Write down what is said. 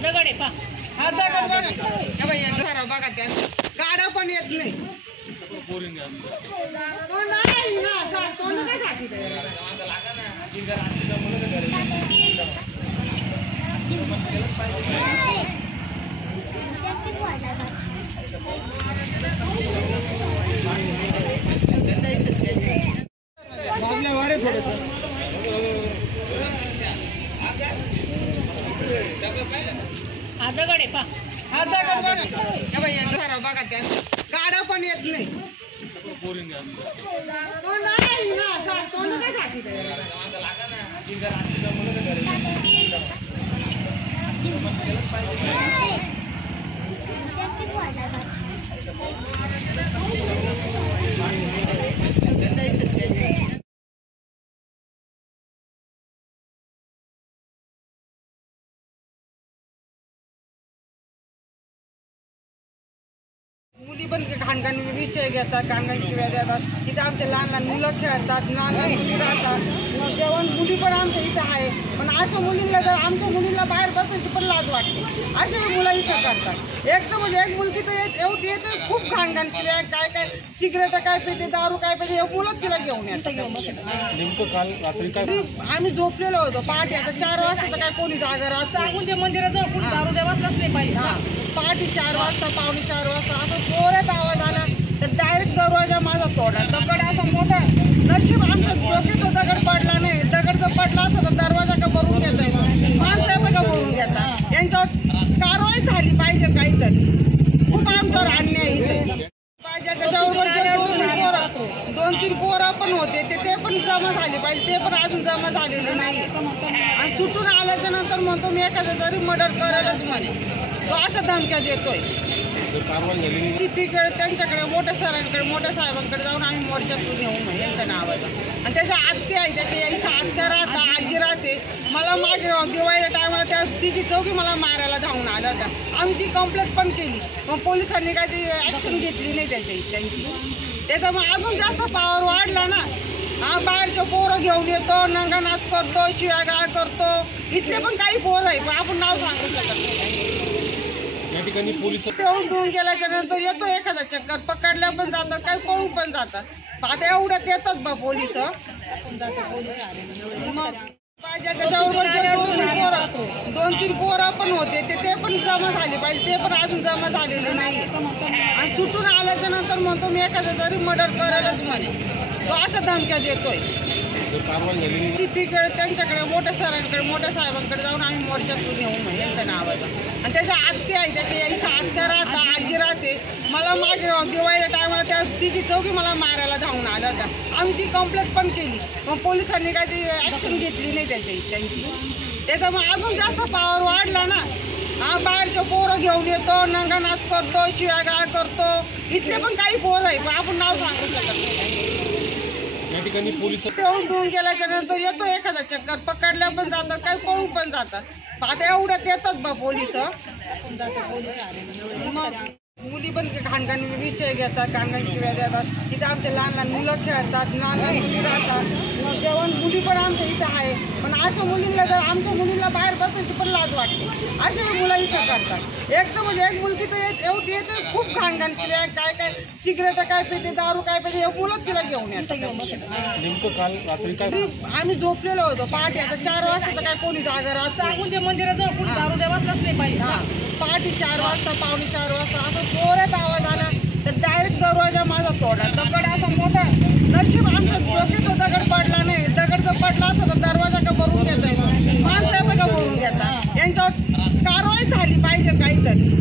दगड आहे पा हा दगड बघा का बाई सराव बघा त्या गाड्या पण येत नाही तो नाही ना तो नका घाटी हा दगड आहे पा हा दगड बघा का बाई सराव बघा त्या गाड्या पण येत नाही तो नाही ना तो नका घाटी मुली पण घाणघाण विषय घेतात, घाणघाण शिव्या देतात. तिथे आमचे लहान लहान मुलं खेळतात, लहान लहान मुली राहतात. जेवण मुली पण आमच्या इथं आहे, पण असं मुलींना जर आमच्या मुलीला बाहेर बसायची पण लाज वाटते. असे मुलं इथं करतात. एक तर म्हणजे एक मुलगी तर एवढी येते खूप घाणघाण शिव्या, काय काय सिगरेट काय पिते, दारू काय पिते, हे मुलंच तिला घेऊन येतात. नेमकं काल रात्री काय आम्ही झोपलेलो होतो पहाटे, आता 4 वाजता तर काय कोणी जागा राहत सांगून ते मंदिराजवळ कोणी दारू देवाच नाही पाहिजे. हा पहाटे 4 वाजता, पावणे 4 वाजता असं जोरात आवाज आला तर डायरेक्ट दरवाजा माझा तोडला. दगड असा मोठा, नशीब आमचं डोक्यात तो दगड पडला नाही. दगड जर पडला असता तर दरवाजा का भरून घेता येतो, माणसाचं का भरून घेता. यांच्यावर कारवाई झाली पाहिजे काहीतरी. खूप आमच्यावर अन्याय इथे पाहिजे. त्याच्याबरोबर 2-3 पोरं पण होते ते पण जमा झाली पाहिजे. ते पण अजून जमा झालेले नाही. आणि सुटून आल्याच्या नंतर म्हणतो मी एखादा तरी मर्डर करायलाच म्हणे. तो अशा धमक्या देतोय. त्यांच्याकडे मोठ्या सरांकडे, मोठ्या साहेबांकडे जाऊन आम्ही मोर्चातून नेऊ म्हणजे यांच्या नावाचा. आणि त्याच्या आत्या आहे, त्याच्या इथं आत्या राहता, आजी राहते. मला माझ्या दिवाळीच्या टायमाला त्या तिघी चौघी मला मारायला धावून आला होता. आम्ही ती कंप्लेंट पण केली, मग पोलिसांनी काय ती ॲक्शन घेतली नाही त्यांची. त्याचा मग अजून जास्त पॉवर वाढला ना. हा बाहेरचे पोरं घेऊन येतो, नंगानाच करतो, शिव्यागाळ करतो. इथले पण काही पोरं आहे, पण आपण नाव सांगू शकत नाही. या ठिकाणी पोलीस पिऊन गेल्याच्या नंतर येतो एखादा चक्कर, पकडल्या पण जातात, काही पळून पण जातात. आता एवढ्यात येतात बा पोलिस. मग पाहिजे त्याच्याबरोबर 2-3 पोरं पण होते ते पण जमा झाली पाहिजे. ते पण अजून जमा झालेले नाही. आणि सुटून आल्याच्या नंतर म्हणतो मी एखादा तरी मर्डर करायलाच म्हणे. तो अशा धमक्या देतोय. त्यांच्याकडे मोठ्या सरांकडे, मोठ्या साहेबांकडे जाऊन आम्ही मोर्चातून नेऊ म्हणजे यांच्या नावाचा. आणि त्याच्या आत्या आहे, त्याच्या इथं आत्या राहता, आजी राहते. मला माझ्या दिवाळीच्या टायमाला त्या तिघी चौघी मला मारायला धावून आला होता. आम्ही ती कंप्लेंट पण केली, मग पोलिसांनी काय ती ॲक्शन घेतली नाही त्यांची. त्याचा मग अजून जास्त पॉवर वाढला ना. हा बाहेरचे पोरं घेऊन येतो, नंगानाच करतो, शिव्यागाळ करतो. इथले पण काही पोरं आहे, पण आपण नाव सांगू शकत नाही. या ठिकाणी पोलीस पिऊन गेल्याच्या नंतर येतो एखादा चक्कर, पकडल्या पण जातात, काही पळून पण जातात. आता एवढ्यात येतात बा पोलिस. मग मुली पण घाणघाण विषय घेतात, घाणघाण शिव्या देतात. तिथे आमचे लहान लहान मुलं खेळतात, लहान लहान मुली राहतात. जेवण मुली पण आमच्या इथं आहे, पण अशा मुलींना जर आमच्या मुलीला बाहेर बसायची पण लाज वाटते. असे मुलं इथं करतात. एक तर म्हणजे एक मुलगी तर एवढी येते खूप घाणघाण शिव्या, काय काय सिगरेट काय पिते, दारू काय पिते, हे मुलंच तिला घेऊन येतात. नेमकं काल रात्री काय आम्ही झोपलेलो होतो पहाटे, आता 4 वाजता तर काय कोणी जागा राहत सांगून ते मंदिराजवळ कोणी दारू देवाच नाही पाहिजे. हा पहाटे 4 वाजता, पावणे 4 वाजता असं जोरात आवाज आला तर डायरेक्ट दरवाजा माझा तोडला. दगड असा मोठा, नशीब आमचं डोक्यात तो दगड पडला नाही. दगड जर पडला असता तर दरवाजा का भरून घेता येतो, माणसाचं का भरून घेता. यांच्यावर कारवाई झाली पाहिजे काहीतरी.